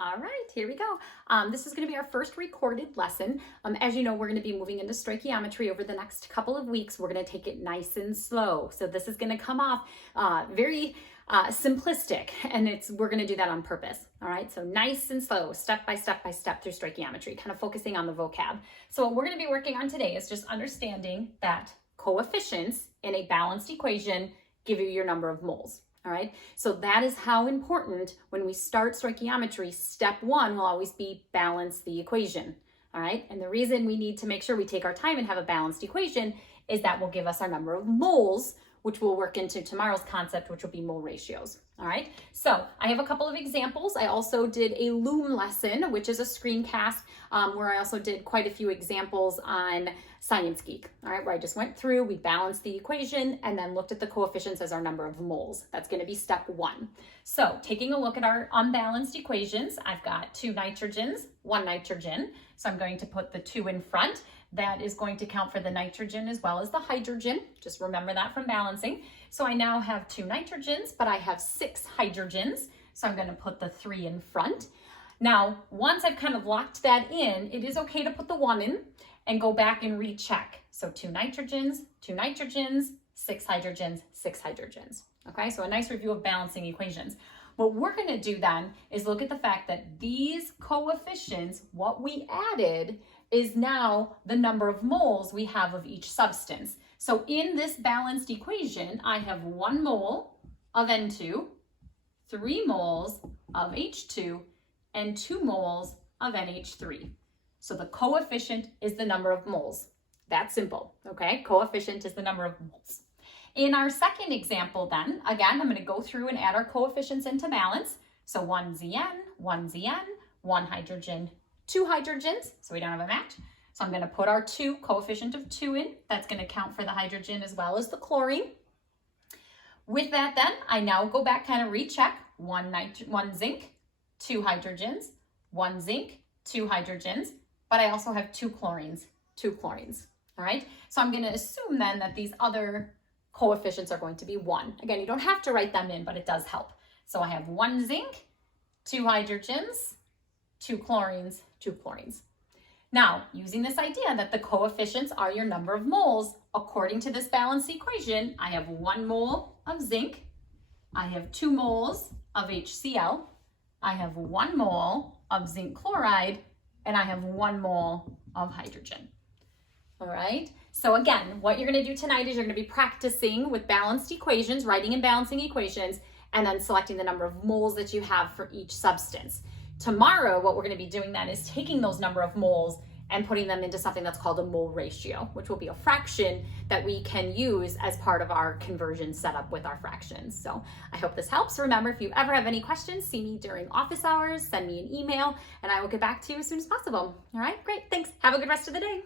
All right, here we go. This is going to be our first recorded lesson. As you know, we're going to be moving into stoichiometry over the next couple of weeks. We're going to take it nice and slow. So this is going to come off very simplistic, and we're going to do that on purpose. All right, so nice and slow, step by step through stoichiometry, kind of focusing on the vocab. So what we're going to be working on today is just understanding that coefficients in a balanced equation give you your number of moles. All right, so that is how important when we start stoichiometry, step one will always be balance the equation. All right, and the reason we need to make sure we take our time and have a balanced equation is that will give us our number of moles, which we'll work into tomorrow's concept, which will be mole ratios. All right, so I have a couple of examples. I also did a Loom lesson, which is a screencast where I also did quite a few examples on Science Geek, all right, where I just went through, we balanced the equation and then looked at the coefficients as our number of moles. That's going to be step one. So taking a look at our unbalanced equations, I've got 2 nitrogens, 1 nitrogen. So I'm going to put the 2 in front. That is going to count for the nitrogen as well as the hydrogen. Just remember that from balancing. So I now have 2 nitrogens, but I have 6 hydrogens. So I'm going to put the 3 in front. Now, once I've kind of locked that in, it is okay to put the 1 in and go back and recheck. So 2 nitrogens, 6 hydrogens, 6 hydrogens. Okay, so a nice review of balancing equations. What we're going to do then is look at the fact that these coefficients, what we added, is now the number of moles we have of each substance. So in this balanced equation, I have 1 mole of N2, 3 moles of H2, and 2 moles of NH3. So the coefficient is the number of moles. That's simple, okay? Coefficient is the number of moles. In our second example then, again, I'm going to go through and add our coefficients into balance. So 1 ZN, 1 ZN, 1 hydrogen, 2 hydrogens, so we don't have a match. So I'm going to put our 2, coefficient of 2 in. That's going to count for the hydrogen as well as the chlorine. With that then, I now go back, kind of recheck. 1 zinc, 2 hydrogens, 1 zinc, 2 hydrogens, but I also have 2 chlorines, all right? So I'm going to assume then that these other coefficients are going to be 1. Again, you don't have to write them in, but it does help. So I have 1 zinc, 2 hydrogens, 2 chlorines, 2 chlorines. Now, using this idea that the coefficients are your number of moles, according to this balanced equation, I have 1 mole of zinc, I have 2 moles of HCl, I have 1 mole of zinc chloride, and I have 1 mole of hydrogen. All right, so again, what you're going to do tonight is you're going to be practicing with balanced equations, writing and balancing equations, and then selecting the number of moles that you have for each substance. Tomorrow, what we're going to be doing then is taking those number of moles and putting them into something that's called a mole ratio, which will be a fraction that we can use as part of our conversion setup with our fractions. So I hope this helps. Remember, if you ever have any questions, see me during office hours, send me an email, and I will get back to you as soon as possible. All right, great, thanks. Have a good rest of the day.